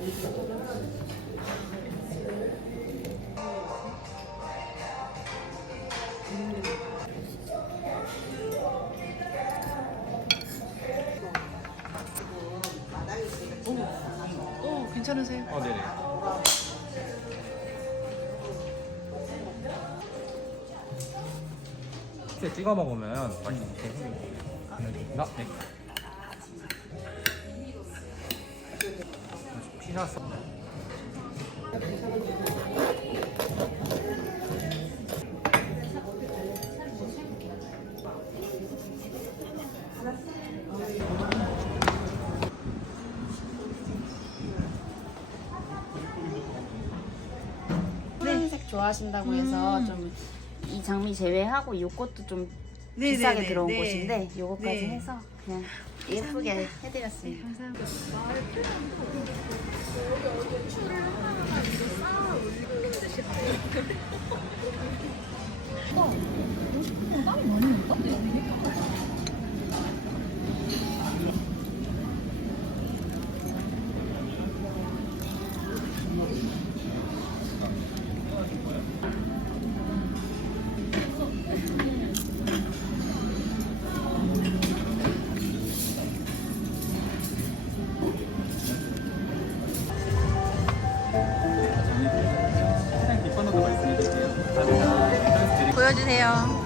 오, 오 괜찮으세요? 어, 네네. 이렇게 찍어 먹으면 맛있게 생겨요. 나, 네. 네. 서 푸른색 좋아하신다고 해서 음. 좀이 장미 제외하고 요것도 좀 네, 비싸게 네, 들어온 네. 곳인데 요거까지 네. 해서 그냥 예쁘게 해드렸습니다. 감사합니다. 말씀해 주세요. 감사합니다. 보여주세요.